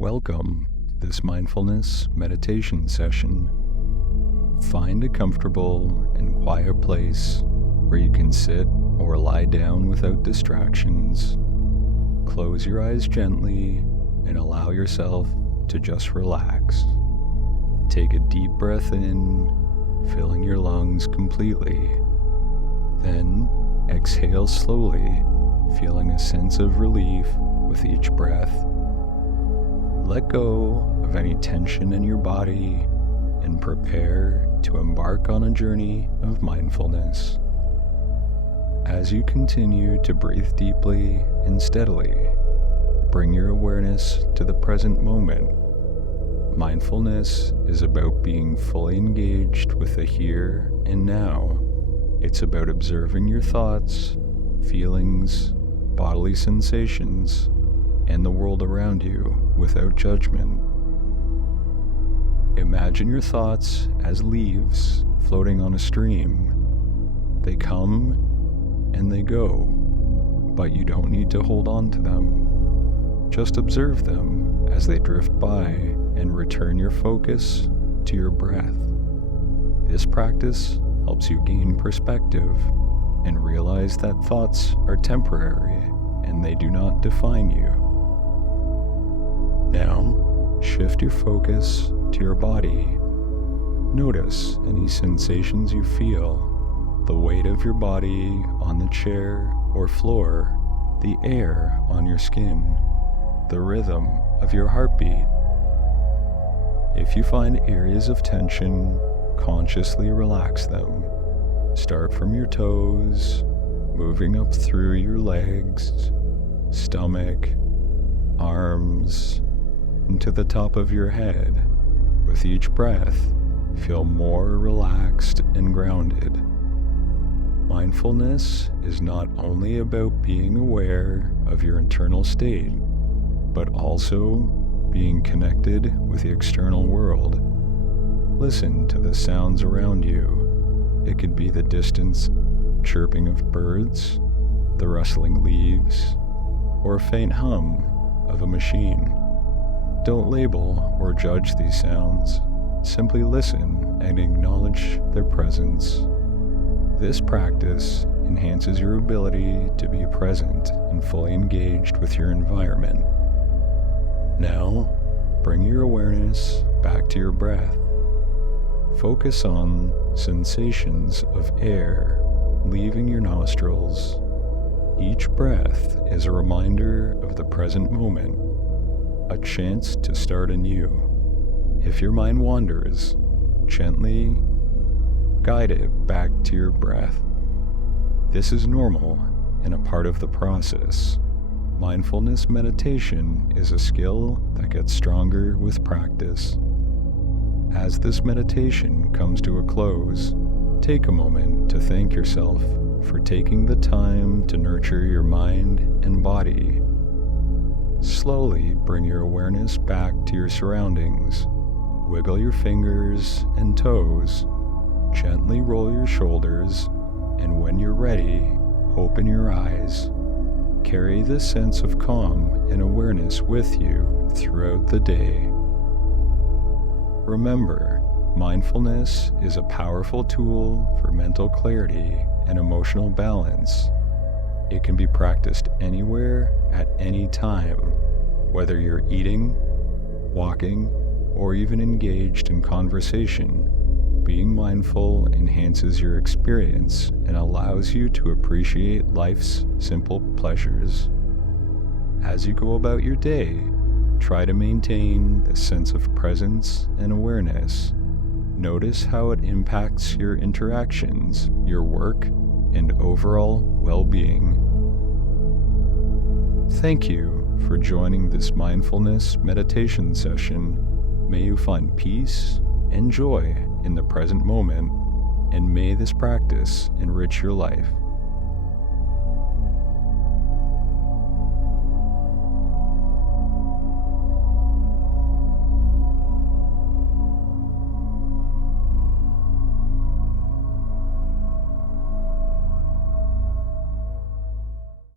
Welcome to this mindfulness meditation session. Find a comfortable and quiet place where you can sit or lie down without distractions. Close your eyes gently and allow yourself to just relax. Take a deep breath in, filling your lungs completely. Then exhale slowly, feeling a sense of relief with each breath. Let go of any tension in your body and prepare to embark on a journey of mindfulness. As you continue to breathe deeply and steadily, bring your awareness to the present moment. Mindfulness is about being fully engaged with the here and now. It's about observing your thoughts, feelings, bodily sensations, and the world around you without judgment. Imagine your thoughts as leaves floating on a stream. They come and they go, but you don't need to hold on to them. Just observe them as they drift by and return your focus to your breath. This practice helps you gain perspective and realize that thoughts are temporary and they do not define you. Now, shift your focus to your body. Notice any sensations you feel, the weight of your body on the chair or floor, the air on your skin, the rhythm of your heartbeat. If you find areas of tension, consciously relax them. Start from your toes, moving up through your legs, stomach, arms, and to the top of your head. With each breath, feel more relaxed and grounded. Mindfulness is not only about being aware of your internal state, but also being connected with the external world. Listen to the sounds around you. It could be the distant chirping of birds, the rustling leaves, or a faint hum of a machine. Don't label or judge these sounds. Simply listen and acknowledge their presence. This practice enhances your ability to be present and fully engaged with your environment. Now, bring your awareness back to your breath. Focus on sensations of air leaving your nostrils. Each breath is a reminder of the present moment, a chance to start anew. If your mind wanders, gently guide it back to your breath. This is normal and a part of the process. Mindfulness meditation is a skill that gets stronger with practice. As this meditation comes to a close, take a moment to thank yourself for taking the time to nurture your mind and body. Slowly bring your awareness back to your surroundings. Wiggle your fingers and toes. Gently roll your shoulders, and when you're ready, open your eyes. Carry this sense of calm and awareness with you throughout the day. Remember, mindfulness is a powerful tool for mental clarity and emotional balance. It can be practiced anywhere at any time, whether you're eating, walking, or even engaged in conversation. Being mindful enhances your experience and allows you to appreciate life's simple pleasures. As you go about your day, try to maintain this sense of presence and awareness. Notice how it impacts your interactions, your work, and overall well-being. Thank you for joining this mindfulness meditation session. May you find peace and joy in the present moment, and may this practice enrich your life.